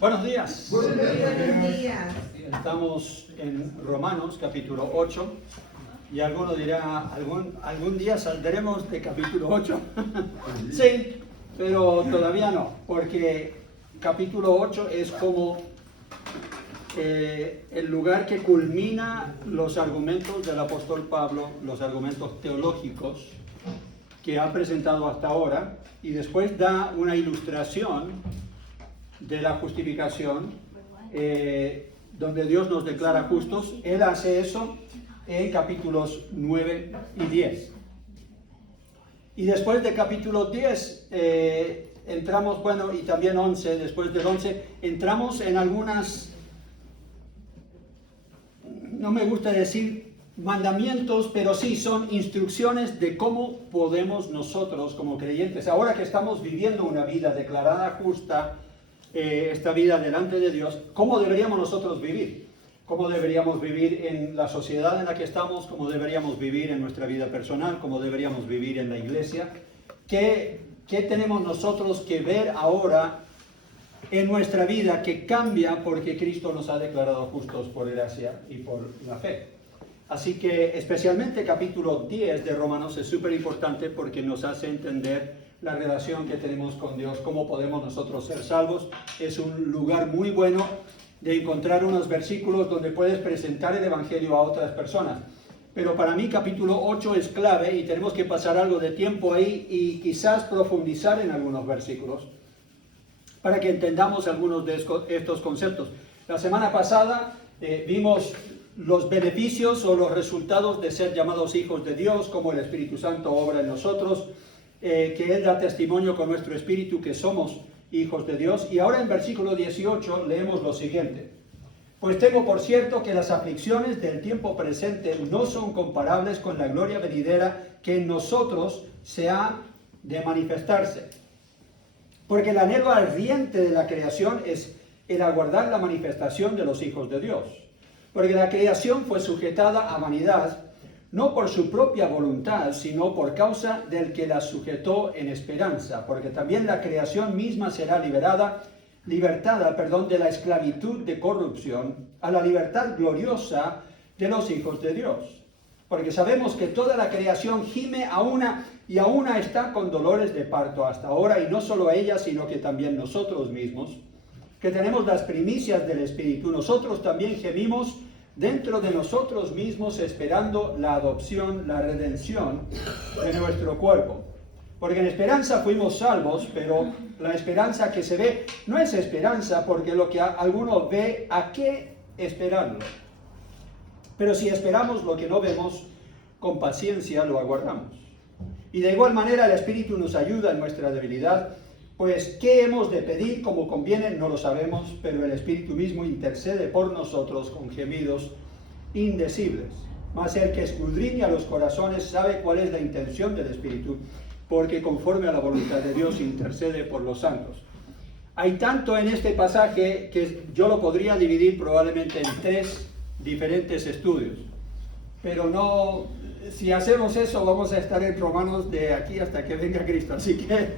Buenos días. Buenos días. Estamos en Romanos capítulo 8 y alguno dirá, ¿algún día saldremos de capítulo 8? Sí, pero todavía no, porque capítulo 8 es como el lugar que culmina los argumentos del apóstol Pablo, los argumentos teológicos que ha presentado hasta ahora, y después da una ilustración de la justificación, donde Dios nos declara justos. Él hace eso en capítulos 9 y 10. Y después de capítulo 10 entramos, y también 11, después del 11, entramos en algunas, no me gusta decir mandamientos, pero sí son instrucciones de cómo podemos nosotros como creyentes, ahora que estamos viviendo una vida declarada justa, esta vida delante de Dios, cómo deberíamos nosotros vivir, cómo deberíamos vivir en la sociedad en la que estamos, cómo deberíamos vivir en nuestra vida personal, cómo deberíamos vivir en la iglesia, qué tenemos nosotros que ver ahora en nuestra vida que cambia porque Cristo nos ha declarado justos por gracia y por la fe. Así que especialmente capítulo 10 de Romanos es súper importante porque nos hace entender la relación que tenemos con Dios, cómo podemos nosotros ser salvos. Es un lugar muy bueno de encontrar unos versículos donde puedes presentar el Evangelio a otras personas. Pero para mí capítulo 8 es clave y tenemos que pasar algo de tiempo ahí y quizás profundizar en algunos versículos para que entendamos algunos de estos conceptos. La semana pasada vimos los beneficios o los resultados de ser llamados hijos de Dios, como el Espíritu Santo obra en nosotros, que Él da testimonio con nuestro espíritu que somos hijos de Dios. Y ahora en versículo 18 leemos lo siguiente: pues tengo por cierto que las aflicciones del tiempo presente no son comparables con la gloria venidera que en nosotros se ha de manifestarse. Porque el anhelo ardiente de la creación es el aguardar la manifestación de los hijos de Dios. Porque la creación fue sujetada a vanidad, no por su propia voluntad, sino por causa del que la sujetó en esperanza. Porque también la creación misma será libertada de la esclavitud de corrupción a la libertad gloriosa de los hijos de Dios. Porque sabemos que toda la creación gime a una está con dolores de parto hasta ahora, y no solo ella, sino que también nosotros mismos, que tenemos las primicias del Espíritu, nosotros también gemimos dentro de nosotros mismos esperando la adopción, la redención de nuestro cuerpo. Porque en esperanza fuimos salvos, pero la esperanza que se ve no es esperanza, porque lo que alguno ve, ¿a qué esperarlo? Pero si esperamos lo que no vemos, con paciencia lo aguardamos. Y de igual manera el Espíritu nos ayuda en nuestra debilidad, pues ¿qué hemos de pedir como conviene? No lo sabemos, pero el Espíritu mismo intercede por nosotros con gemidos indecibles. Mas el que escudriña los corazones sabe cuál es la intención del Espíritu, porque conforme a la voluntad de Dios intercede por los santos. Hay tanto en este pasaje que yo lo podría dividir probablemente en 3 diferentes estudios, pero no, si hacemos eso vamos a estar en Romanos de aquí hasta que venga Cristo, así que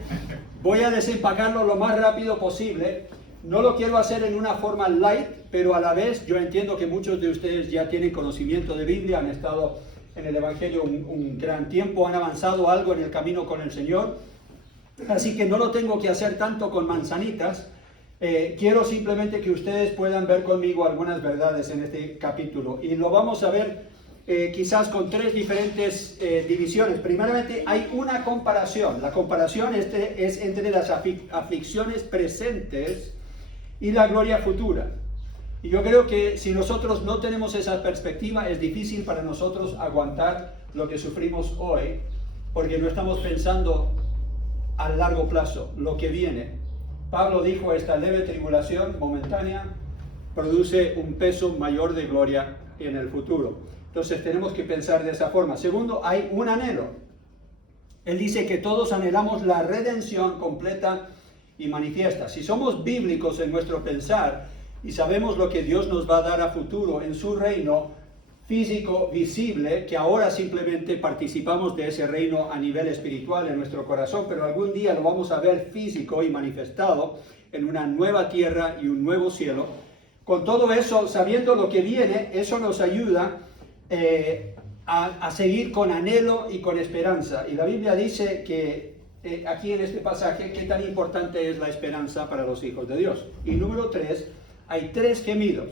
voy a desempacarlo lo más rápido posible. No lo quiero hacer en una forma light, pero a la vez yo entiendo que muchos de ustedes ya tienen conocimiento de Biblia, han estado en el Evangelio un gran tiempo, han avanzado algo en el camino con el Señor, así que no lo tengo que hacer tanto con manzanitas. Quiero simplemente que ustedes puedan ver conmigo algunas verdades en este capítulo, y lo vamos a ver quizás con 3 diferentes divisiones. Primeramente hay una comparación. La comparación es entre las aflicciones presentes y la gloria futura. Y yo creo que si nosotros no tenemos esa perspectiva, es difícil para nosotros aguantar lo que sufrimos hoy, porque no estamos pensando a largo plazo, lo que viene. Pablo dijo, esta leve tribulación momentánea produce un peso mayor de gloria en el futuro. Entonces tenemos que pensar de esa forma. Segundo, hay un anhelo. Él dice que todos anhelamos la redención completa y manifiesta. Si somos bíblicos en nuestro pensar y sabemos lo que Dios nos va a dar a futuro en su reino físico, visible, que ahora simplemente participamos de ese reino a nivel espiritual en nuestro corazón, pero algún día lo vamos a ver físico y manifestado, en una nueva tierra y un nuevo cielo. Con todo eso, sabiendo lo que viene, eso nos ayuda a seguir con anhelo y con esperanza. Y la Biblia dice que aquí en este pasaje, qué tan importante es la esperanza para los hijos de Dios. Y número 3, hay 3 gemidos.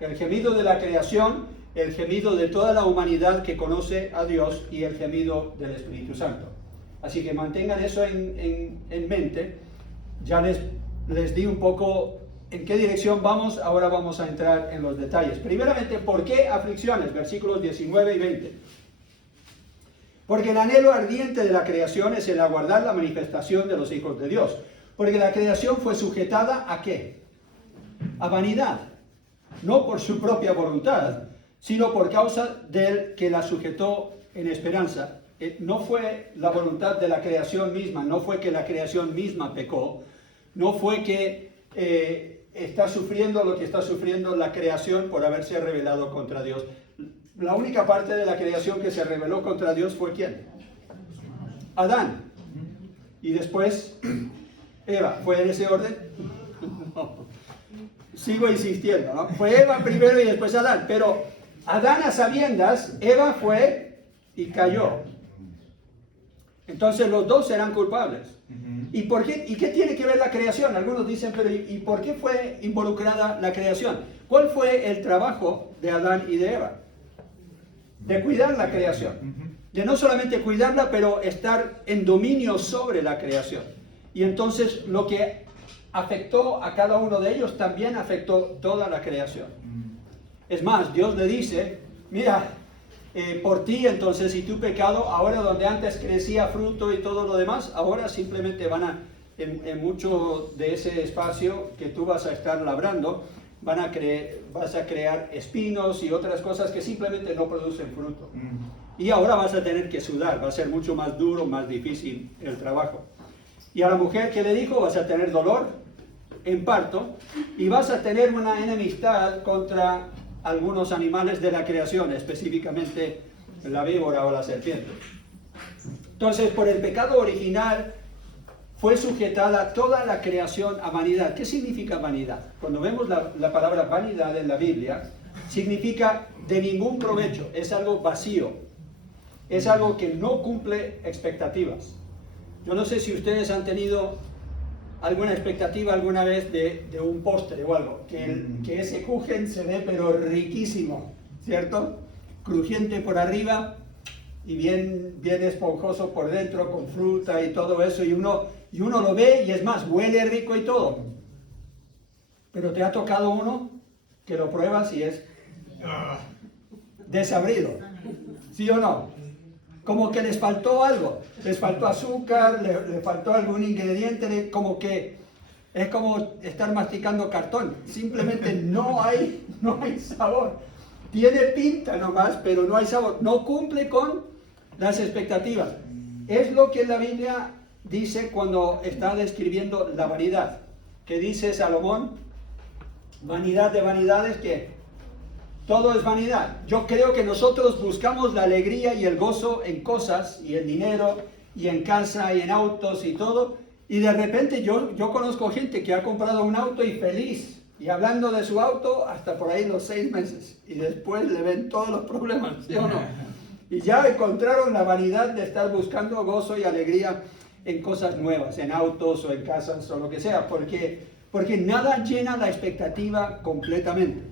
El gemido de la creación, el gemido de toda la humanidad que conoce a Dios y el gemido del Espíritu Santo. Así que mantengan eso en mente. Ya les di un poco en qué dirección vamos, ahora vamos a entrar en los detalles. Primeramente, ¿por qué aflicciones? Versículos 19 y 20. Porque el anhelo ardiente de la creación es el aguardar la manifestación de los hijos de Dios. Porque la creación fue sujetada ¿a qué? A vanidad. No por su propia voluntad, sino por causa del que la sujetó en esperanza. No fue la voluntad de la creación misma, no fue que la creación misma pecó, no fue que está sufriendo lo que está sufriendo la creación por haberse rebelado contra Dios. La única parte de la creación que se rebeló contra Dios fue ¿quién? Adán. Y después Eva. ¿Fue en ese orden? No. Sigo insistiendo, ¿no? Fue Eva primero y después Adán. Pero Adán a sabiendas, Eva fue y cayó. Entonces los dos serán culpables. ¿Y por qué? ¿Y qué tiene que ver la creación? Algunos dicen, pero ¿y por qué fue involucrada la creación? ¿Cuál fue el trabajo de Adán y de Eva? De cuidar la creación. De no solamente cuidarla, pero estar en dominio sobre la creación. Y entonces lo que afectó a cada uno de ellos también afectó toda la creación. Es más, Dios le dice, mira, por ti entonces y tu pecado, ahora donde antes crecía fruto y todo lo demás, ahora simplemente van a, en mucho de ese espacio que tú vas a estar labrando, vas a crear espinos y otras cosas que simplemente no producen fruto. Y ahora vas a tener que sudar, va a ser mucho más duro, más difícil el trabajo. Y a la mujer que le dijo, vas a tener dolor en parto y vas a tener una enemistad contra algunos animales de la creación, específicamente la víbora o la serpiente. Entonces, por el pecado original fue sujetada toda la creación a vanidad. ¿Qué significa vanidad? Cuando vemos la palabra vanidad en la Biblia, significa de ningún provecho, es algo vacío, es algo que no cumple expectativas. Yo no sé si ustedes han tenido alguna expectativa alguna vez de un postre o algo, que ese kuchen se ve pero riquísimo, ¿cierto? Crujiente por arriba y bien esponjoso por dentro, con fruta y todo eso, y uno lo ve y es más, huele rico y todo. Pero te ha tocado uno que lo pruebas y es desabrido, ¿sí o no? Como que les faltó algo, les faltó azúcar, le faltó algún ingrediente, como que es como estar masticando cartón, simplemente no hay sabor. Tiene pinta nomás, pero no hay sabor, no cumple con las expectativas. Es lo que la Biblia dice cuando está describiendo la vanidad, que dice Salomón, vanidad de vanidades, que todo es vanidad. Yo creo que nosotros buscamos la alegría y el gozo en cosas, y en dinero, y en casa, y en autos, y todo. Y de repente yo conozco gente que ha comprado un auto y feliz, y hablando de su auto hasta por ahí los 6 meses. Y después le ven todos los problemas, ¿sí o no? Y ya encontraron la vanidad de estar buscando gozo y alegría en cosas nuevas, en autos o en casas o lo que sea, porque nada llena la expectativa completamente.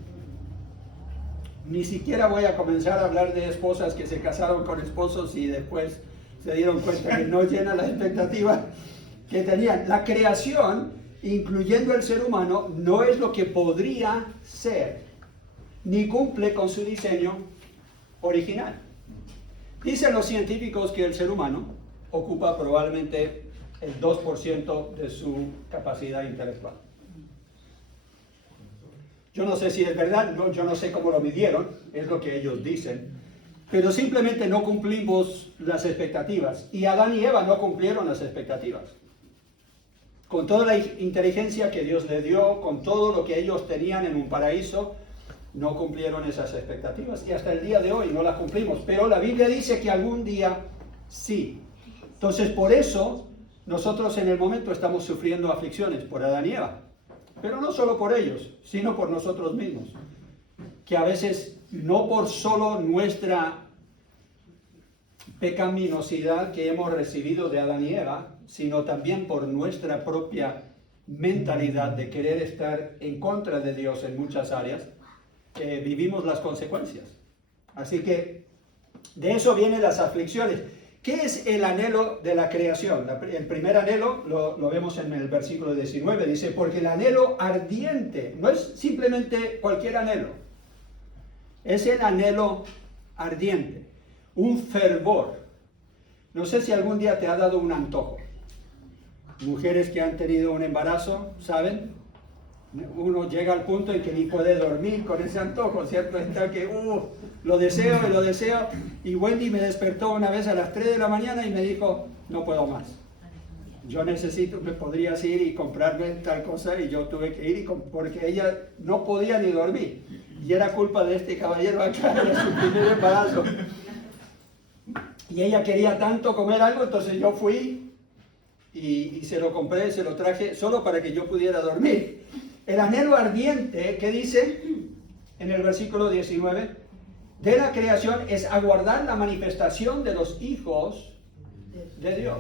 Ni siquiera voy a comenzar a hablar de esposas que se casaron con esposos y después se dieron cuenta que no llena la expectativa que tenían. La creación, incluyendo el ser humano, no es lo que podría ser, ni cumple con su diseño original. Dicen los científicos que el ser humano ocupa probablemente el 2% de su capacidad intelectual. Yo no sé si es verdad, yo no sé cómo lo midieron, es lo que ellos dicen, pero simplemente no cumplimos las expectativas. Y Adán y Eva no cumplieron las expectativas. Con toda la inteligencia que Dios les dio, con todo lo que ellos tenían en un paraíso, no cumplieron esas expectativas. Y hasta el día de hoy no las cumplimos. Pero la Biblia dice que algún día sí. Entonces por eso nosotros en el momento estamos sufriendo aflicciones por Adán y Eva, pero no solo por ellos, sino por nosotros mismos, que a veces no por solo nuestra pecaminosidad que hemos recibido de Adán y Eva, sino también por nuestra propia mentalidad de querer estar en contra de Dios en muchas áreas, vivimos las consecuencias. Así que de eso vienen las aflicciones. ¿Qué es el anhelo de la creación? El primer anhelo lo vemos en el versículo 19, dice, porque el anhelo ardiente, no es simplemente cualquier anhelo, es el anhelo ardiente, un fervor. No sé si algún día te ha dado un antojo. Mujeres que han tenido un embarazo, ¿saben? Uno llega al punto en que ni puede dormir con ese antojo, ¿cierto? Está que, lo deseo y lo deseo. Y Wendy me despertó una vez a las 3 de la mañana y me dijo, no puedo más. Yo necesito, me podrías ir y comprarme tal cosa, y yo tuve que ir porque ella no podía ni dormir. Y era culpa de este caballero acá, de su primer embarazo. Y ella quería tanto comer algo, entonces yo fui y se lo compré, se lo traje, solo para que yo pudiera dormir. El anhelo ardiente, ¿qué dice en el versículo 19? De la creación es aguardar la manifestación de los hijos de Dios.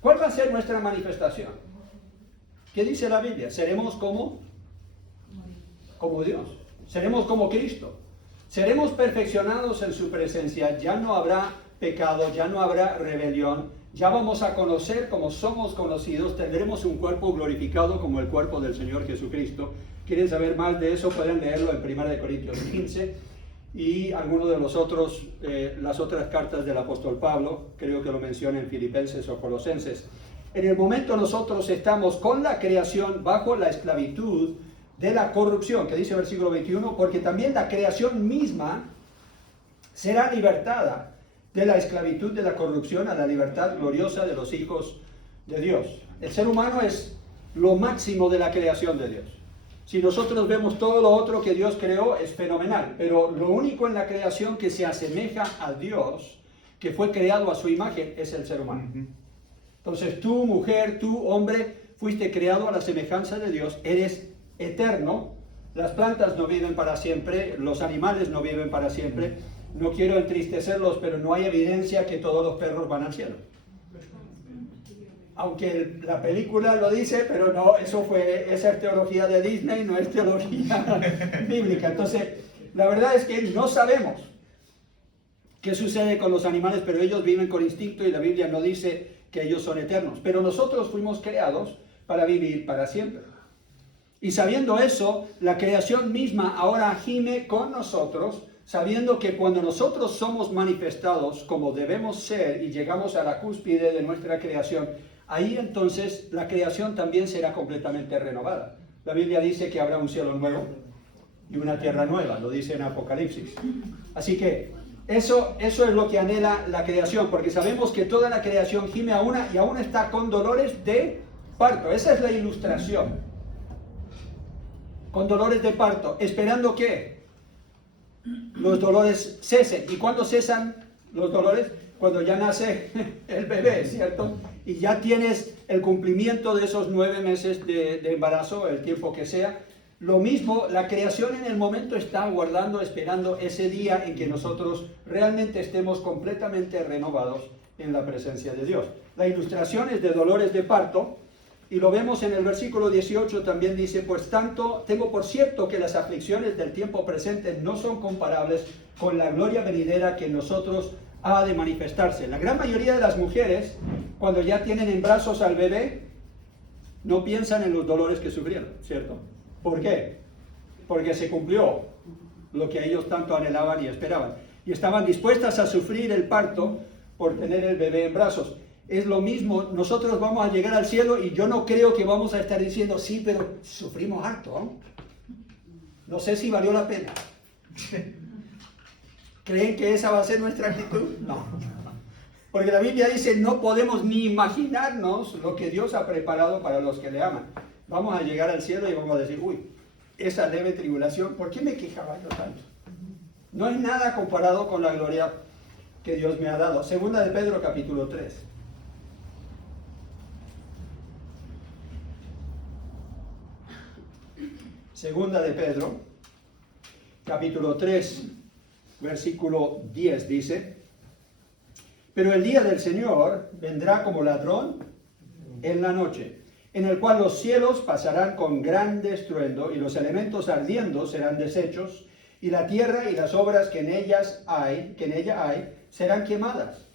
¿Cuál va a ser nuestra manifestación? ¿Qué dice la Biblia? Seremos como Dios. Seremos como Cristo. Seremos perfeccionados en su presencia. Ya no habrá pecado, ya no habrá rebelión. Ya vamos a conocer como somos conocidos, tendremos un cuerpo glorificado como el cuerpo del Señor Jesucristo. ¿Quieren saber más de eso? Pueden leerlo en 1 Corintios 15 y algunos de las otras cartas del apóstol Pablo, creo que lo menciona en Filipenses o Colosenses. En el momento nosotros estamos con la creación bajo la esclavitud de la corrupción, que dice el versículo 21, porque también la creación misma será libertada de la esclavitud de la corrupción a la libertad gloriosa de los hijos de Dios. El ser humano es lo máximo de la creación de Dios. Si nosotros vemos todo lo otro que Dios creó, es fenomenal, pero lo único en la creación que se asemeja a Dios, que fue creado a su imagen, es el ser humano. Entonces tú, mujer, tú, hombre, fuiste creado a la semejanza de Dios, eres eterno. Las plantas no viven para siempre, los animales no viven para siempre. No quiero entristecerlos, pero no hay evidencia que todos los perros van al cielo. Aunque la película lo dice, pero no, esa es teología de Disney, no es teología bíblica. Entonces, la verdad es que no sabemos qué sucede con los animales, pero ellos viven con instinto y la Biblia no dice que ellos son eternos. Pero nosotros fuimos creados para vivir para siempre. Y sabiendo eso, la creación misma ahora gime con nosotros, sabiendo que cuando nosotros somos manifestados como debemos ser y llegamos a la cúspide de nuestra creación, ahí entonces la creación también será completamente renovada. La Biblia dice que habrá un cielo nuevo y una tierra nueva, lo dice en Apocalipsis. Así que eso es lo que anhela la creación, porque sabemos que toda la creación gime a una y aún está con dolores de parto. Esa es la ilustración. Con dolores de parto, esperando que los dolores cesen. ¿Y cuándo cesan los dolores? Cuando ya nace el bebé, ¿cierto? Y ya tienes el cumplimiento de esos 9 meses de embarazo, el tiempo que sea. Lo mismo, la creación en el momento está aguardando, esperando ese día en que nosotros realmente estemos completamente renovados en la presencia de Dios. La ilustración es de dolores de parto. Y lo vemos en el versículo 18, también dice, pues tanto tengo por cierto que las aflicciones del tiempo presente no son comparables con la gloria venidera que en nosotros ha de manifestarse. La gran mayoría de las mujeres, cuando ya tienen en brazos al bebé, no piensan en los dolores que sufrieron, ¿cierto? ¿Por qué? Porque se cumplió lo que ellos tanto anhelaban y esperaban. Y estaban dispuestas a sufrir el parto por tener el bebé en brazos. Es lo mismo, nosotros vamos a llegar al cielo y yo no creo que vamos a estar diciendo, sí, pero sufrimos harto, ¿no? No sé si valió la pena. ¿Creen que esa va a ser nuestra actitud? No. Porque la Biblia dice, no podemos ni imaginarnos lo que Dios ha preparado para los que le aman. Vamos a llegar al cielo y vamos a decir, uy, esa leve tribulación, ¿por qué me quejaba yo tanto? No es nada comparado con la gloria que Dios me ha dado. Segunda de Pedro, capítulo 3. Segunda de Pedro, capítulo 3, versículo 10 dice: pero el día del Señor vendrá como ladrón en la noche, en el cual los cielos pasarán con gran estruendo, y los elementos ardiendo serán deshechos, y la tierra y las obras que en ella hay, serán quemadas.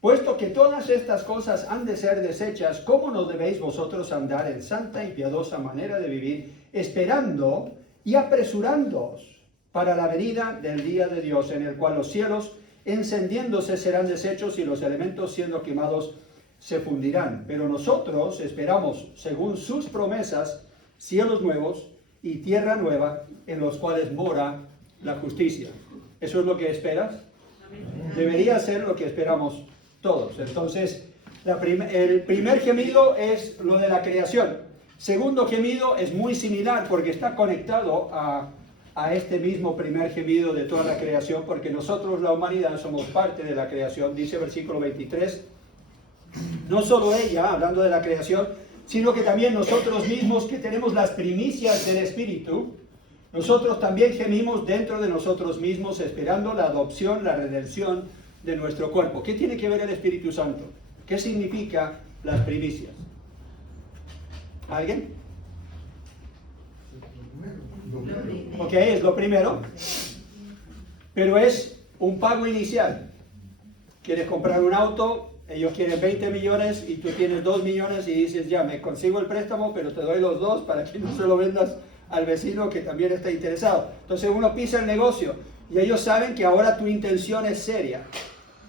Puesto que todas estas cosas han de ser deshechas, ¿cómo no debéis vosotros andar en santa y piadosa manera de vivir, esperando y apresurándoos para la venida del día de Dios, en el cual los cielos encendiéndose serán deshechos y los elementos siendo quemados se fundirán? Pero nosotros esperamos, según sus promesas, cielos nuevos y tierra nueva, en los cuales mora la justicia. ¿Eso es lo que esperas? Debería ser lo que esperamos todos. Entonces, el primer gemido es lo de la creación. Segundo gemido es muy similar porque está conectado a este mismo primer gemido de toda la creación, porque nosotros, la humanidad, somos parte de la creación. Dice versículo 23, no solo ella, hablando de la creación, sino que también nosotros mismos, que tenemos las primicias del Espíritu, nosotros también gemimos dentro de nosotros mismos, esperando la adopción, la redención de nuestro cuerpo. ¿Qué tiene que ver el Espíritu Santo? ¿Qué significa las primicias? ¿Alguien? Ok, es lo primero, pero es un pago inicial. Quieres comprar un auto, ellos quieren 20 millones y tú tienes 2 millones y dices, ya, me consigo el préstamo, pero te doy los 2 para que no se lo vendas al vecino que también está interesado. Entonces uno pisa el negocio y ellos saben que ahora tu intención es seria.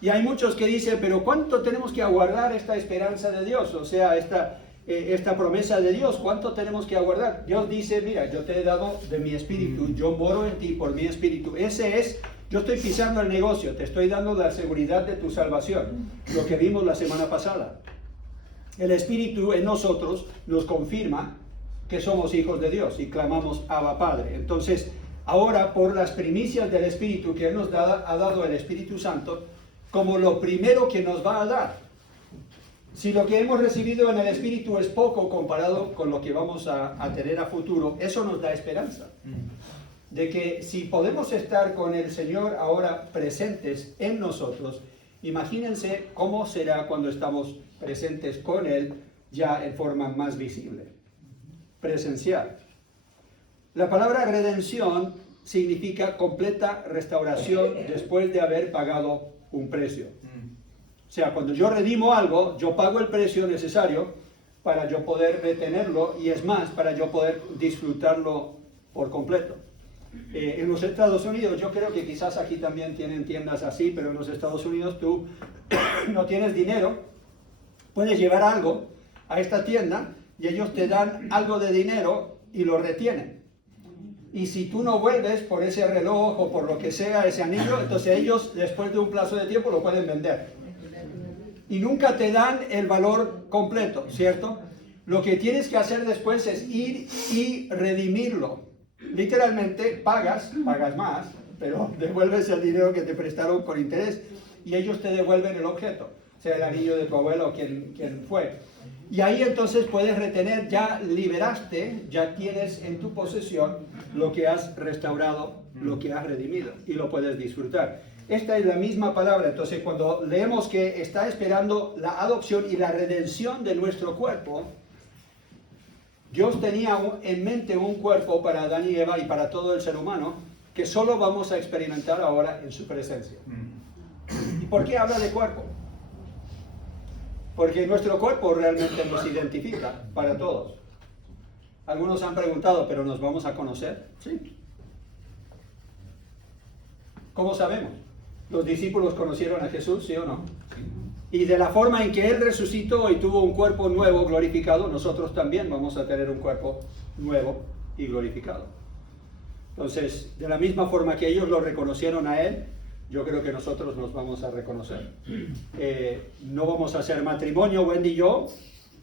Y hay muchos que dicen, pero ¿cuánto tenemos que aguardar esta esperanza de Dios? O sea, esta promesa de Dios, ¿cuánto tenemos que aguardar? Dios dice, mira, yo te he dado de mi espíritu, yo moro en ti por mi espíritu. Yo estoy pisando el negocio, te estoy dando la seguridad de tu salvación, lo que vimos la semana pasada. El espíritu en nosotros nos confirma que somos hijos de Dios y clamamos Abba Padre. Entonces, ahora por las primicias del espíritu que Él nos ha dado el Espíritu Santo, como lo primero que nos va a dar. Si lo que hemos recibido en el Espíritu es poco comparado con lo que vamos a tener a futuro, eso nos da esperanza. De que si podemos estar con el Señor ahora presentes en nosotros, imagínense cómo será cuando estamos presentes con Él ya en forma más visible, presencial. La palabra redención significa completa restauración después de haber pagado un precio. O sea, cuando yo redimo algo, yo pago el precio necesario para yo poder retenerlo y es más, para yo poder disfrutarlo por completo. En los Estados Unidos, yo creo que quizás aquí también tienen tiendas así, pero en los Estados Unidos tú no tienes dinero, puedes llevar algo a esta tienda y ellos te dan algo de dinero y lo retienen. Y si tú no vuelves por ese reloj o por lo que sea, ese anillo, entonces ellos después de un plazo de tiempo lo pueden vender. Y nunca te dan el valor completo, ¿cierto? Lo que tienes que hacer después es ir y redimirlo. Literalmente pagas más, pero devuelves el dinero que te prestaron con interés y ellos te devuelven el objeto, sea el anillo de tu abuelo o quien fue. Y ahí entonces puedes retener, ya liberaste, ya tienes en tu posesión lo que has restaurado, lo que has redimido y lo puedes disfrutar. Esta es la misma palabra. Entonces cuando leemos que está esperando la adopción y la redención de nuestro cuerpo, Dios tenía en mente un cuerpo para Adán y Eva y para todo el ser humano que solo vamos a experimentar ahora en su presencia. ¿Y por qué habla de cuerpo? Porque nuestro cuerpo realmente nos identifica para todos. Algunos han preguntado, ¿pero nos vamos a conocer? Sí. ¿Cómo sabemos? ¿Los discípulos conocieron a Jesús, sí o no? Y de la forma en que Él resucitó y tuvo un cuerpo nuevo, glorificado, nosotros también vamos a tener un cuerpo nuevo y glorificado. Entonces, de la misma forma que ellos lo reconocieron a Él, yo creo que nosotros nos vamos a reconocer. No vamos a hacer matrimonio, Wendy y yo,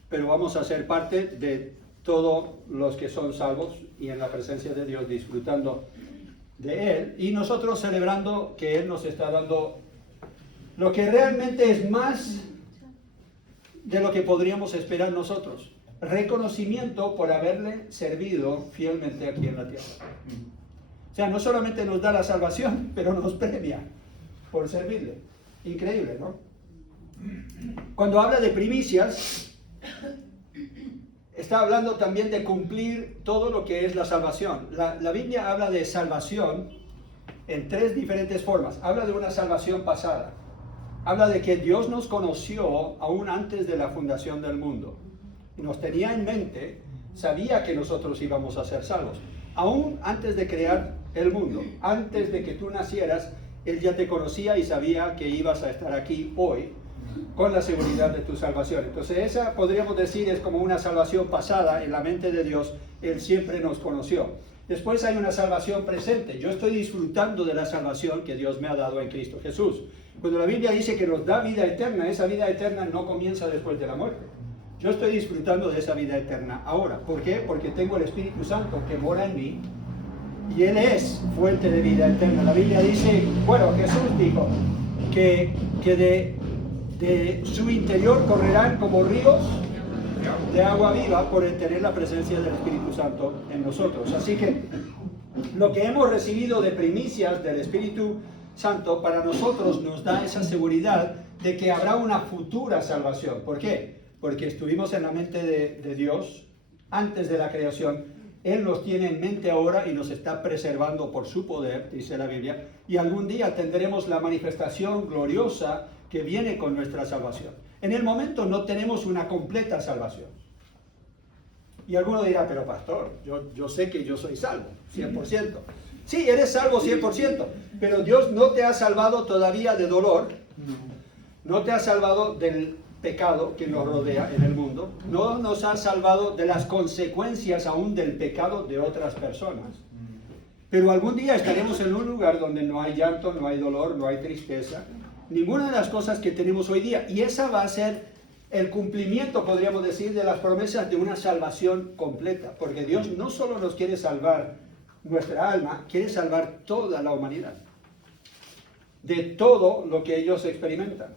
pero vamos a ser parte de todos los que son salvos y en la presencia de Dios disfrutando de Él. Y nosotros celebrando que Él nos está dando lo que realmente es más de lo que podríamos esperar nosotros. reconocimiento por haberle servido fielmente aquí en la tierra. O sea, no solamente nos da la salvación, pero nos premia por servirle. Increíble, ¿no? Cuando habla de primicias, está hablando también de cumplir todo lo que es la salvación. La Biblia habla de salvación en tres diferentes formas. Habla de una salvación pasada. Habla de que Dios nos conoció aún antes de la fundación del mundo. Y nos tenía en mente, sabía que nosotros íbamos a ser salvos. Aún antes de crear el mundo, antes de que tú nacieras, Él ya te conocía y sabía que ibas a estar aquí hoy con la seguridad de tu salvación. Entonces esa, podríamos decir, es como una salvación pasada en la mente de Dios. Él siempre nos conoció. Después hay una salvación presente. Yo estoy disfrutando de la salvación que Dios me ha dado en Cristo Jesús. Cuando la Biblia dice que nos da vida eterna, esa vida eterna no comienza después de la muerte. Yo estoy disfrutando de esa vida eterna ahora. ¿Por qué? Porque tengo el Espíritu Santo que mora en mí y Él es fuente de vida eterna. La Biblia dice, bueno, Jesús dijo que de su interior correrán como ríos de agua viva por tener la presencia del Espíritu Santo en nosotros. Así que lo que hemos recibido de primicias del Espíritu Santo para nosotros nos da esa seguridad de que habrá una futura salvación. ¿Por qué? Porque estuvimos en la mente de Dios antes de la creación. Él nos tiene en mente ahora y nos está preservando por su poder, dice la Biblia, y algún día tendremos la manifestación gloriosa que viene con nuestra salvación. En el momento no tenemos una completa salvación. Y alguno dirá, pero pastor, yo sé que yo soy salvo, 100%. Sí, eres salvo 100%, pero Dios no te ha salvado todavía de dolor, no te ha salvado del pecado que nos rodea en el mundo, no nos ha salvado de las consecuencias aún del pecado de otras personas. Pero algún día estaremos en un lugar donde no hay llanto, no hay dolor, no hay tristeza, ninguna de las cosas que tenemos hoy día. Y esa va a ser el cumplimiento, podríamos decir, de las promesas de una salvación completa. Porque Dios no solo nos quiere salvar nuestra alma, quiere salvar toda la humanidad. De todo lo que ellos experimentan.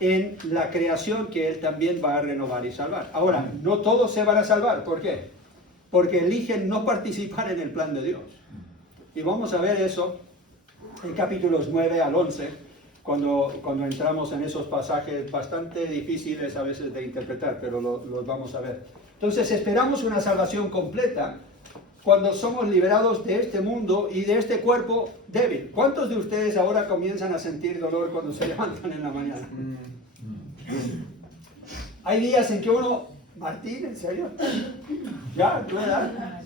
En la creación que Él también va a renovar y salvar. Ahora, no todos se van a salvar. ¿Por qué? Porque eligen no participar en el plan de Dios. Y vamos a ver eso en capítulos 9 al 11, cuando entramos en esos pasajes bastante difíciles a veces de interpretar, pero los vamos a ver. Entonces esperamos una salvación completa cuando somos liberados de este mundo y de este cuerpo débil. ¿Cuántos de ustedes ahora comienzan a sentir dolor cuando se levantan en la mañana? Hay días en que uno, Martín, ¿en serio? Ya, ¿tu edad?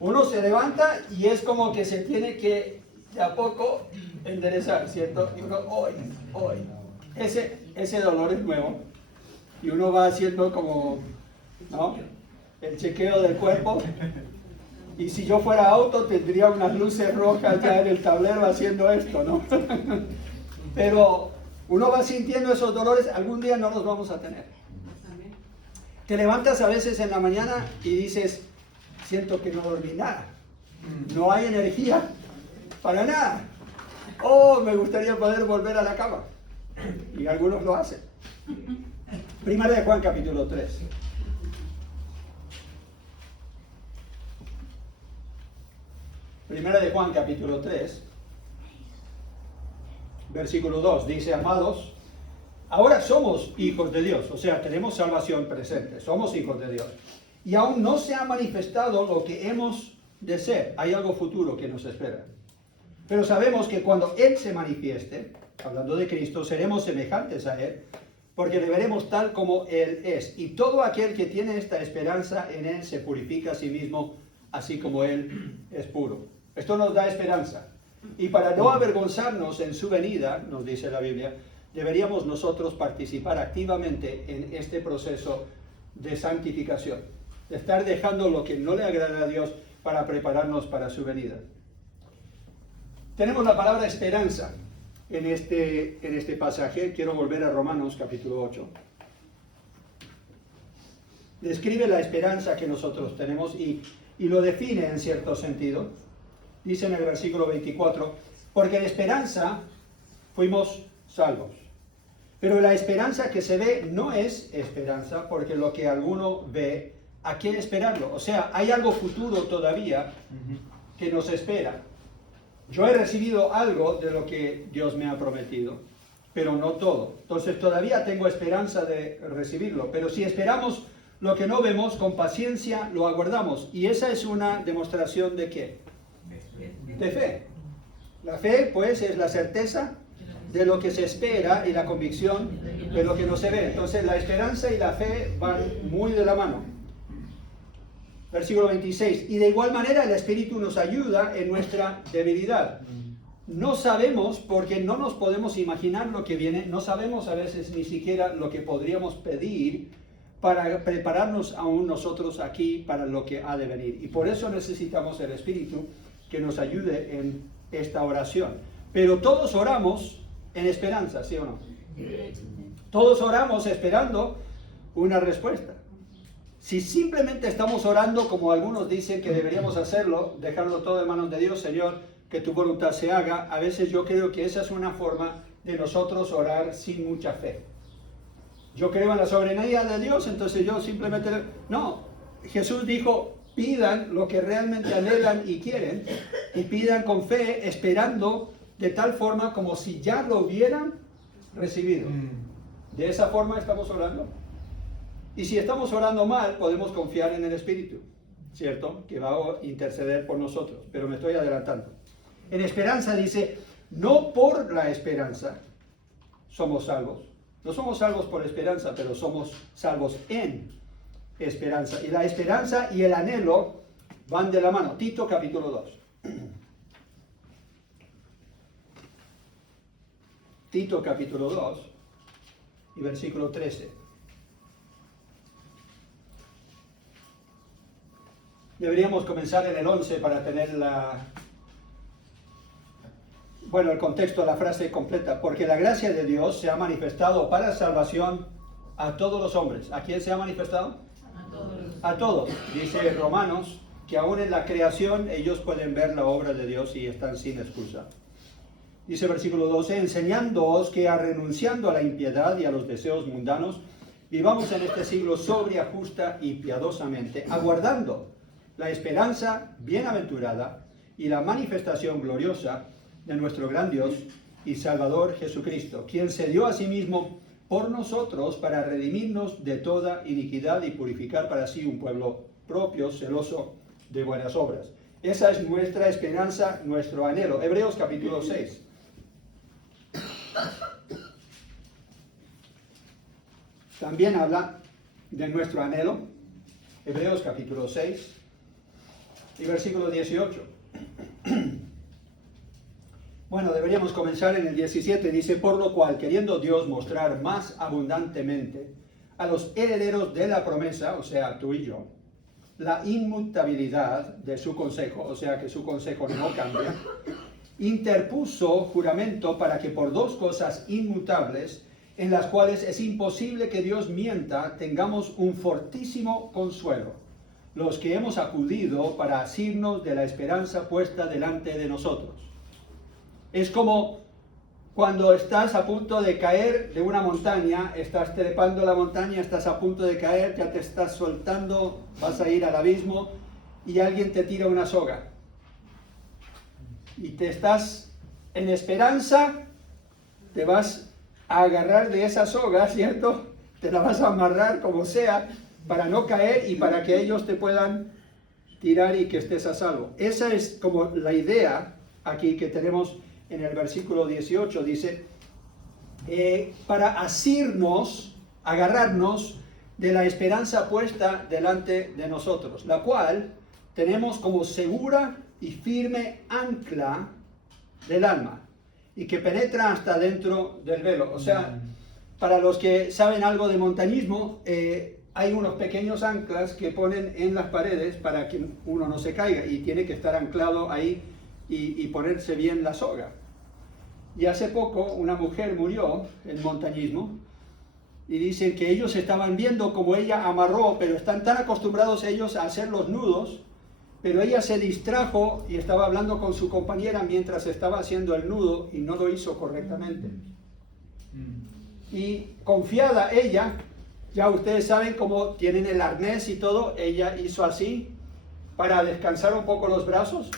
Uno se levanta y es como que se tiene que de a poco enderezar, ¿cierto? Y uno, hoy, ese dolor es nuevo. Y uno va haciendo como, ¿no? El chequeo del cuerpo. Y si yo fuera auto, tendría unas luces rojas ya en el tablero haciendo esto, ¿no? Pero uno va sintiendo esos dolores, algún día no los vamos a tener. Te levantas a veces en la mañana y dices, siento que no dormí nada. No hay energía para nada. Oh, me gustaría poder volver a la cama. Y algunos lo hacen. Primera de Juan, capítulo 3. Primera de Juan, capítulo 3, versículo 2, dice, amados, ahora somos hijos de Dios, o sea, tenemos salvación presente, somos hijos de Dios. Y aún no se ha manifestado lo que hemos de ser, hay algo futuro que nos espera. Pero sabemos que cuando Él se manifieste, hablando de Cristo, seremos semejantes a Él, porque le veremos tal como Él es. Y todo aquel que tiene esta esperanza en Él se purifica a sí mismo, así como Él es puro. Esto nos da esperanza. Y para no avergonzarnos en su venida, nos dice la Biblia, deberíamos nosotros participar activamente en este proceso de santificación. De estar dejando lo que no le agrada a Dios para prepararnos para su venida. Tenemos la palabra esperanza en este pasaje. Quiero volver a Romanos capítulo 8. Describe la esperanza que nosotros tenemos y lo define en cierto sentido. Dice en el versículo 24, porque de esperanza fuimos salvos. Pero la esperanza que se ve no es esperanza, porque lo que alguno ve, ¿a qué esperarlo? O sea, hay algo futuro todavía que nos espera. Yo he recibido algo de lo que Dios me ha prometido, pero no todo. Entonces todavía tengo esperanza de recibirlo. Pero si esperamos lo que no vemos, con paciencia lo aguardamos. Y esa es una demostración ¿de qué? De fe. La fe, pues, es la certeza de lo que se espera y la convicción de lo que no se ve. Entonces la esperanza y la fe van muy de la mano. Versículo 26. Y de igual manera el Espíritu nos ayuda en nuestra debilidad. No sabemos, porque no nos podemos imaginar lo que viene, no sabemos a veces ni siquiera lo que podríamos pedir para prepararnos aún nosotros aquí para lo que ha de venir. Y por eso necesitamos el Espíritu que nos ayude en esta oración. Pero todos oramos en esperanza, ¿sí o no? Todos oramos esperando una respuesta. Si simplemente estamos orando, como algunos dicen que deberíamos hacerlo, dejarlo todo en manos de Dios, Señor, que tu voluntad se haga, a veces yo creo que esa es una forma de nosotros orar sin mucha fe. Yo creo en la soberanía de Dios, entonces yo simplemente... No, Jesús dijo, pidan lo que realmente anhelan y quieren, y pidan con fe, esperando de tal forma como si ya lo hubieran recibido. De esa forma estamos orando. Y si estamos orando mal, podemos confiar en el Espíritu, ¿cierto? Que va a interceder por nosotros, pero me estoy adelantando. En esperanza dice, no por la esperanza somos salvos. No somos salvos por esperanza, pero somos salvos en esperanza. Y la esperanza y el anhelo van de la mano. Tito capítulo 2. Tito capítulo 2 y versículo 13. Deberíamos comenzar en el 11 para tener el contexto de la frase completa. Porque la gracia de Dios se ha manifestado para salvación a todos los hombres. ¿A quién se ha manifestado? A todos. A todos. Dice Romanos que aún en la creación ellos pueden ver la obra de Dios y están sin excusa. Dice versículo 12, enseñándoos que renunciando a la impiedad y a los deseos mundanos, vivamos en este siglo sobria, justa y piadosamente, aguardando la esperanza bienaventurada y la manifestación gloriosa de nuestro gran Dios y Salvador Jesucristo, quien se dio a sí mismo por nosotros para redimirnos de toda iniquidad y purificar para sí un pueblo propio, celoso de buenas obras. Esa es nuestra esperanza, nuestro anhelo. Hebreos capítulo 6. También habla de nuestro anhelo. Hebreos capítulo 6 y versículo 18. Bueno, deberíamos comenzar en el 17. Dice, por lo cual, queriendo Dios mostrar más abundantemente a los herederos de la promesa, o sea, tú y yo, la inmutabilidad de su consejo, o sea, que su consejo no cambia, interpuso juramento para que por dos cosas inmutables, en las cuales es imposible que Dios mienta, tengamos un fortísimo consuelo, los que hemos acudido para asirnos de la esperanza puesta delante de nosotros. Es como cuando estás a punto de caer de una montaña, estás trepando la montaña, estás a punto de caer, ya te estás soltando, vas a ir al abismo y alguien te tira una soga. Y te estás en esperanza, te vas a agarrar de esa soga, ¿cierto? Te la vas a amarrar como sea para no caer y para que ellos te puedan tirar y que estés a salvo. Esa es como la idea aquí que tenemos en el versículo 18. Dice, para asirnos, agarrarnos de la esperanza puesta delante de nosotros, la cual tenemos como segura y firme ancla del alma y que penetra hasta dentro del velo. O sea, para los que saben algo de montañismo, hay unos pequeños anclas que ponen en las paredes para que uno no se caiga y tiene que estar anclado ahí y ponerse bien la soga. Y hace poco una mujer murió en montañismo y dicen que ellos estaban viendo como ella amarró, pero están tan acostumbrados ellos a hacer los nudos, pero ella se distrajo y estaba hablando con su compañera mientras estaba haciendo el nudo y no lo hizo correctamente. y confiada ella, ya ustedes saben cómo tienen el arnés y todo, ella hizo así para descansar un poco los brazos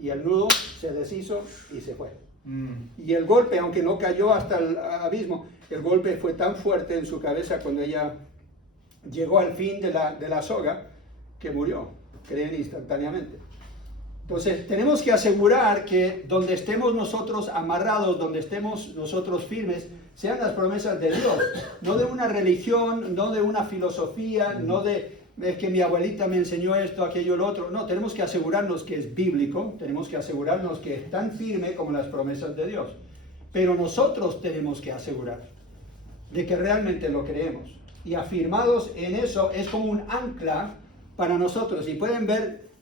y el nudo se deshizo y se fue. Y el golpe, aunque no cayó hasta el abismo, el golpe fue tan fuerte en su cabeza cuando ella llegó al fin de la soga que murió, creen instantáneamente. Entonces tenemos que asegurar que donde estemos nosotros amarrados, donde estemos nosotros firmes, sean las promesas de Dios, no de una religión, no de una filosofía, no de es que mi abuelita me enseñó esto, aquello, lo otro. No, tenemos que asegurarnos que es bíblico, tenemos que asegurarnos que es tan firme como las promesas de Dios. Pero nosotros tenemos que asegurar de que realmente lo creemos. Y afirmados en eso es como un ancla para nosotros. Y pueden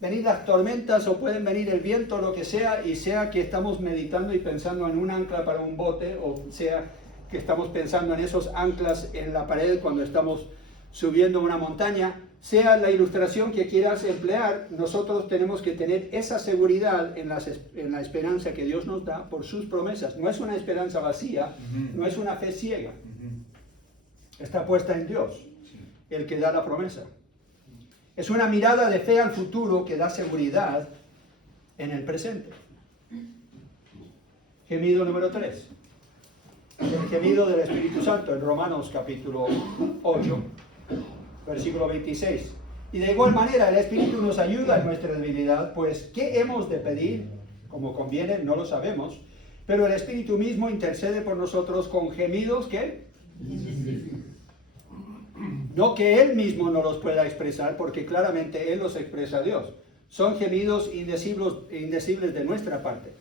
venir las tormentas o pueden venir el viento, lo que sea, y sea que estamos meditando y pensando en un ancla para un bote, o sea que estamos pensando en esos anclas en la pared cuando estamos subiendo una montaña, sea la ilustración que quieras emplear, nosotros tenemos que tener esa seguridad en la esperanza que Dios nos da por sus promesas. No es una esperanza vacía, no es una fe ciega. Está puesta en Dios, el que da la promesa. Es una mirada de fe al futuro que da seguridad en el presente. Gemido número 3. El gemido del Espíritu Santo en Romanos capítulo 8. Versículo 26. Y de igual manera el Espíritu nos ayuda en nuestra debilidad, pues ¿qué hemos de pedir? Como conviene, no lo sabemos, pero el Espíritu mismo intercede por nosotros con gemidos que no que Él mismo no los pueda expresar, porque claramente Él los expresa a Dios. Son gemidos indecibles de nuestra parte.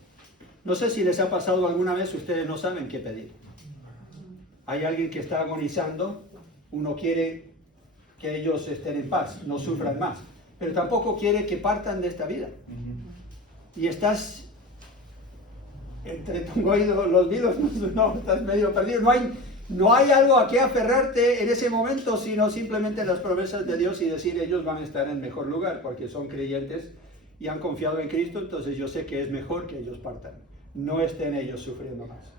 No sé si les ha pasado alguna vez, ustedes no saben qué pedir. Hay alguien que está agonizando, uno quiere que ellos estén en paz, no sufran más, pero tampoco quiere que partan de esta vida. Y estás entre tu oído, los dedos, no, estás medio perdido, no hay algo a qué aferrarte en ese momento, sino simplemente las promesas de Dios y decir ellos van a estar en mejor lugar, porque son creyentes y han confiado en Cristo, entonces yo sé que es mejor que ellos partan, no estén ellos sufriendo más.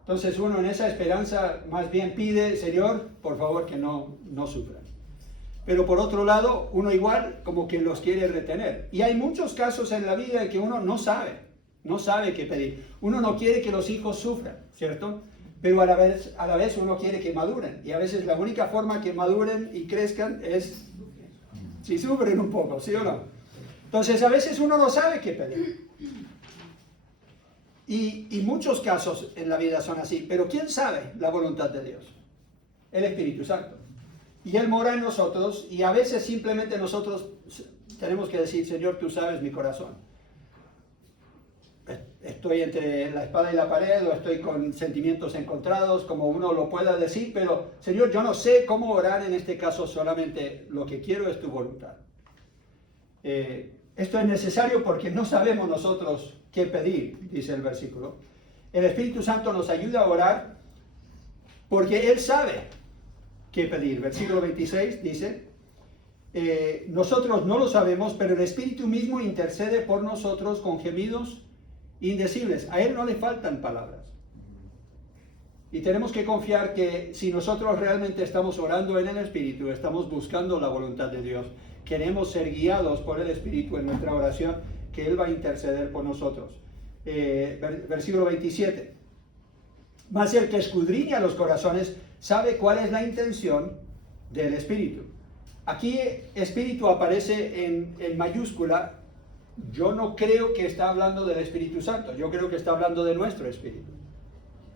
Entonces uno en esa esperanza más bien pide, Señor, por favor que no sufran. Pero por otro lado, uno igual como que los quiere retener. Y hay muchos casos en la vida en que uno no sabe qué pedir. Uno no quiere que los hijos sufran, ¿cierto? Pero a la vez uno quiere que maduren. Y a veces la única forma que maduren y crezcan es si sufren un poco, ¿sí o no? Entonces a veces uno no sabe qué pedir. Y muchos casos en la vida son así. Pero ¿quién sabe la voluntad de Dios? El Espíritu Santo. Y Él mora en nosotros, y a veces simplemente nosotros tenemos que decir, Señor, tú sabes mi corazón. Estoy entre la espada y la pared, o estoy con sentimientos encontrados, como uno lo pueda decir, pero Señor, yo no sé cómo orar en este caso, solamente lo que quiero es tu voluntad. Esto es necesario porque no sabemos nosotros qué pedir, dice el versículo. El Espíritu Santo nos ayuda a orar porque Él sabe qué pedir. Versículo 26 dice, nosotros no lo sabemos, pero el Espíritu mismo intercede por nosotros con gemidos indecibles. A Él no le faltan palabras. Y tenemos que confiar que si nosotros realmente estamos orando en el Espíritu, estamos buscando la voluntad de Dios, queremos ser guiados por el Espíritu en nuestra oración, que Él va a interceder por nosotros. Versículo 27. Mas el que escudriña los corazones sabe cuál es la intención del Espíritu. Aquí Espíritu aparece en mayúscula. Yo no creo que está hablando del Espíritu Santo, yo creo que está hablando de nuestro Espíritu.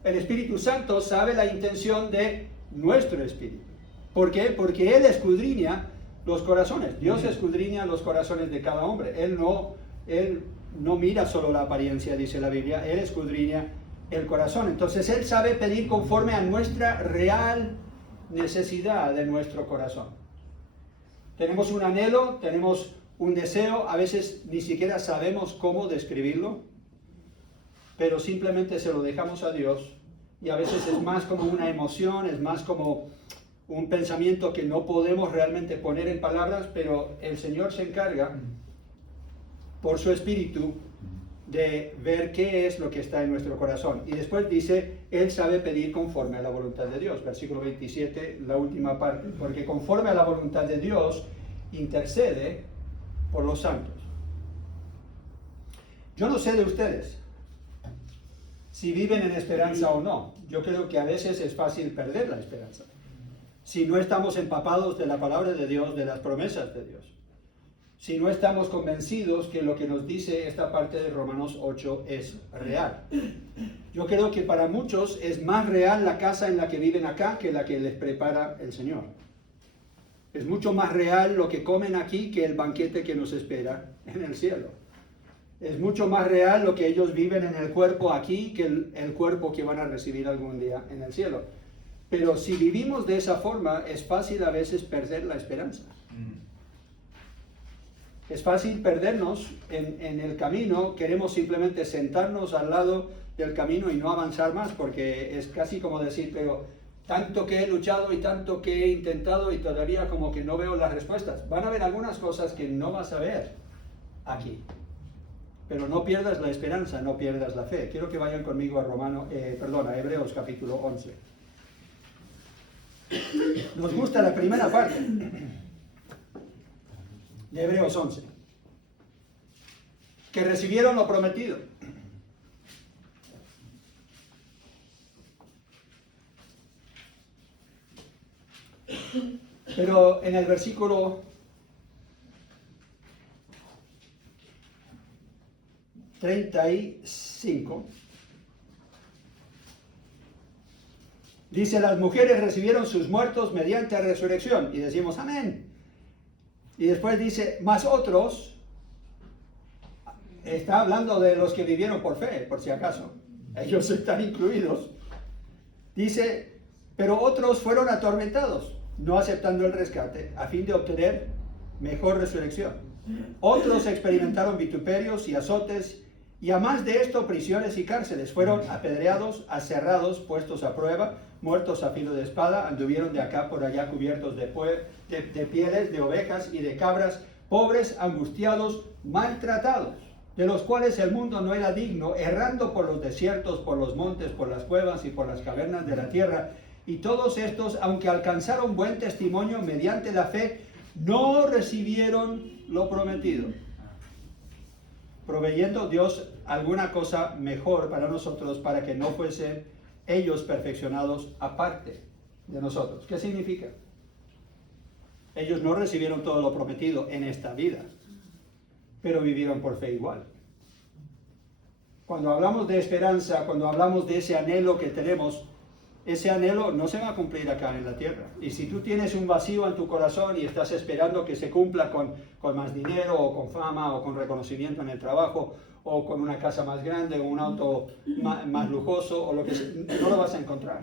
El Espíritu Santo sabe la intención de nuestro Espíritu. ¿Por qué? Porque Él escudriña los corazones. Dios escudriña los corazones de cada hombre. Él no mira solo la apariencia, dice la Biblia, Él escudriña el corazón. Entonces Él sabe pedir conforme a nuestra real necesidad de nuestro corazón. Tenemos un anhelo, tenemos un deseo, a veces ni siquiera sabemos cómo describirlo, pero simplemente se lo dejamos a Dios, y a veces es más como una emoción, es más como un pensamiento que no podemos realmente poner en palabras, pero el Señor se encarga por su Espíritu de ver qué es lo que está en nuestro corazón. Y después dice, Él sabe pedir conforme a la voluntad de Dios. Versículo 27, la última parte. Porque conforme a la voluntad de Dios, intercede por los santos. Yo no sé de ustedes si viven en esperanza o no. Yo creo que a veces es fácil perder la esperanza si no estamos empapados de la palabra de Dios, de las promesas de Dios. Si no estamos convencidos que lo que nos dice esta parte de Romanos 8 es real. Yo creo que para muchos es más real la casa en la que viven acá que la que les prepara el Señor. Es mucho más real lo que comen aquí que el banquete que nos espera en el cielo. Es mucho más real lo que ellos viven en el cuerpo aquí que el cuerpo que van a recibir algún día en el cielo. Pero si vivimos de esa forma, es fácil a veces perder la esperanza. Es fácil perdernos en el camino, queremos simplemente sentarnos al lado del camino y no avanzar más, porque es casi como decir, pero tanto que he luchado y tanto que he intentado y todavía como que no veo las respuestas. Van a haber algunas cosas que no vas a ver aquí, pero no pierdas la esperanza, no pierdas la fe. Quiero que vayan conmigo a Hebreos capítulo 11. Nos gusta la primera parte de Hebreos 11, que recibieron lo prometido. Pero en el versículo 35 dice, las mujeres recibieron sus muertos mediante resurrección. Y decimos, amén. Y después dice, más otros, está hablando de los que vivieron por fe, por si acaso. Ellos están incluidos. Dice, pero otros fueron atormentados, no aceptando el rescate, a fin de obtener mejor resurrección. Otros experimentaron vituperios y azotes, y a más de esto, prisiones y cárceles. Fueron apedreados, aserrados, puestos a prueba, muertos a filo de espada, anduvieron de acá por allá cubiertos de pieles, de ovejas y de cabras, pobres, angustiados, maltratados, de los cuales el mundo no era digno, errando por los desiertos, por los montes, por las cuevas y por las cavernas de la tierra. Y todos estos, aunque alcanzaron buen testimonio mediante la fe, no recibieron lo prometido, proveyendo Dios alguna cosa mejor para nosotros, para que no fuesen ellos perfeccionados aparte de nosotros. ¿Qué significa? Ellos no recibieron todo lo prometido en esta vida, pero vivieron por fe igual. Cuando hablamos de esperanza, cuando hablamos de ese anhelo que tenemos, ese anhelo no se va a cumplir acá en la tierra. Y si tú tienes un vacío en tu corazón y estás esperando que se cumpla con más dinero, o con fama, o con reconocimiento en el trabajo, o con una casa más grande, o un auto más lujoso, o lo que sea, no lo vas a encontrar.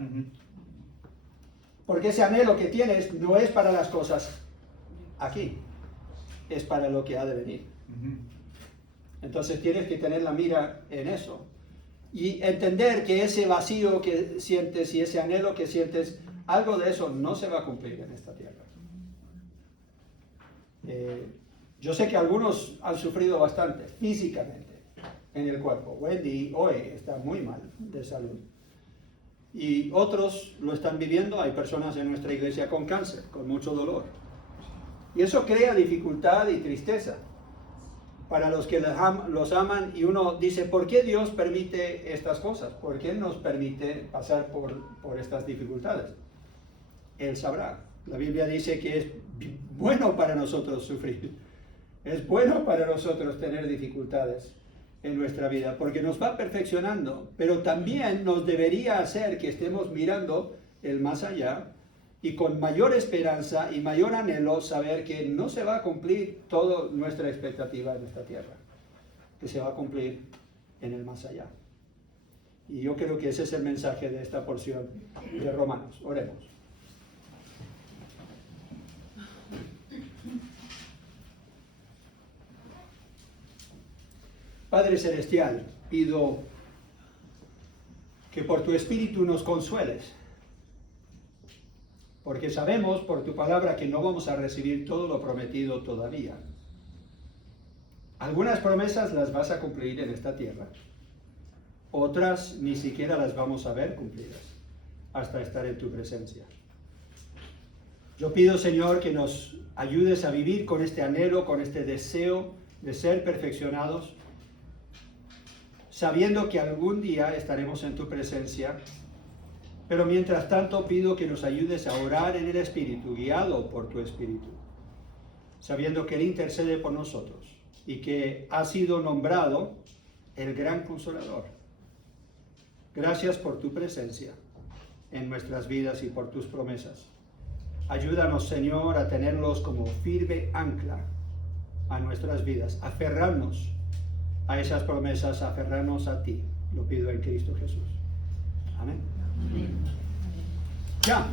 Porque ese anhelo que tienes no es para las cosas aquí, es para lo que ha de venir. Entonces tienes que tener la mira en eso. Y entender que ese vacío que sientes y ese anhelo que sientes, algo de eso no se va a cumplir en esta tierra. Yo sé que algunos han sufrido bastante físicamente en el cuerpo. Wendy hoy está muy mal de salud. Y otros lo están viviendo. Hay personas en nuestra iglesia con cáncer, con mucho dolor. Y eso crea dificultad y tristeza para los que los aman, y uno dice, ¿por qué Dios permite estas cosas? ¿Por qué nos permite pasar por estas dificultades? Él sabrá. La Biblia dice que es bueno para nosotros sufrir. Es bueno para nosotros tener dificultades en nuestra vida, porque nos va perfeccionando, pero también nos debería hacer que estemos mirando el más allá, y con mayor esperanza y mayor anhelo saber que no se va a cumplir toda nuestra expectativa en esta tierra, que se va a cumplir en el más allá. Y yo creo que ese es el mensaje de esta porción de Romanos. Oremos. Padre Celestial, pido que por tu Espíritu nos consueles, porque sabemos por tu palabra que no vamos a recibir todo lo prometido todavía. Algunas promesas las vas a cumplir en esta tierra, otras ni siquiera las vamos a ver cumplidas hasta estar en tu presencia. Yo pido, Señor, que nos ayudes a vivir con este anhelo, con este deseo de ser perfeccionados, sabiendo que algún día estaremos en tu presencia, pero mientras tanto pido que nos ayudes a orar en el Espíritu, guiado por tu Espíritu, sabiendo que Él intercede por nosotros y que ha sido nombrado el Gran Consolador. Gracias por tu presencia en nuestras vidas y por tus promesas. Ayúdanos, Señor, a tenerlos como firme ancla a nuestras vidas, aferrarnos a esas promesas, aferrarnos a ti. Lo pido en Cristo Jesús. Amén. Ya.